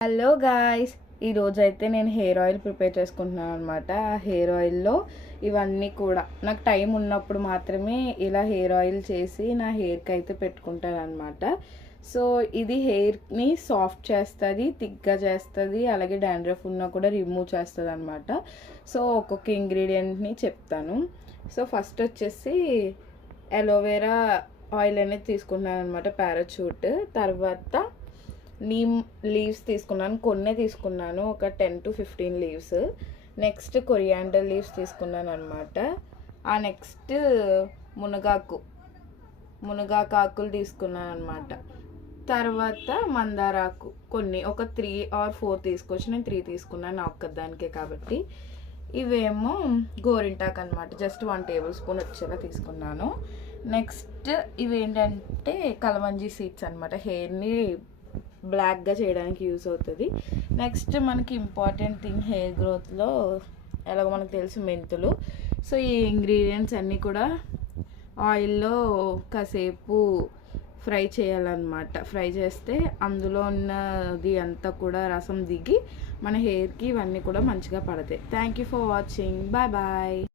Hello guys, ఈరోజైతే నేను hair oil prepare చేసుకుంటున్నాను అనమాట. ఆ హెయిర్ ఆయిల్లో ఇవన్నీ కూడా నాకు టైం ఉన్నప్పుడు మాత్రమే ఇలా హెయిర్ ఆయిల్ చేసి నా హెయిర్కి అయితే పెట్టుకుంటాను అనమాట. సో ఇది హెయిర్ని సాఫ్ట్ చేస్తుంది, థిక్గా చేస్తుంది, అలాగే డాండ్రఫ్ ఉన్నా కూడా రిమూవ్ చేస్తుంది అనమాట. సో ఒక్కొక్క ఇంగ్రీడియంట్ని చెప్తాను. సో ఫస్ట్ వచ్చేసి అలోవెరా ఆయిల్ అనేది తీసుకున్నాను అనమాట, పారాచూట్. తర్వాత నీమ్ లీవ్స్ తీసుకున్నాను, కొన్నే తీసుకున్నాను, ఒక 10 to 15 leaves. Next coriander leaves తీసుకున్నాను అనమాట. ఆ నెక్స్ట్ మునగాకు ఆకులు తీసుకున్నాను అనమాట. తర్వాత మందారాకు కొన్ని ఒక 3 or 4 తీసుకోవచ్చు. నేను 3 తీసుకున్నాను నా ఒక్కదానికే కాబట్టి. ఇవేమో గోరింటాకు అనమాట, జస్ట్ 1 tablespoon వచ్చేలా తీసుకున్నాను. నెక్స్ట్ ఇవేంటంటే కలవంజీ సీడ్స్ అనమాట, హెయిర్ని బ్లాక్గా చేయడానికి యూస్ అవుతుంది. నెక్స్ట్ మనకి ఇంపార్టెంట్ థింగ్ హెయిర్ గ్రోత్లో ఎలాగో మనకు తెలుసు, మెంతులు. సో ఈ ఇంగ్రీడియంట్స్ అన్నీ కూడా ఆయిల్లో కాసేపు ఫ్రై చేయాలన్నమాట. ఫ్రై చేస్తే అందులో ఉన్నది అంతా కూడా రసం దిగి మన హెయిర్కి ఇవన్నీ కూడా మంచిగా పడతాయి. Thank you for watching. Bye bye.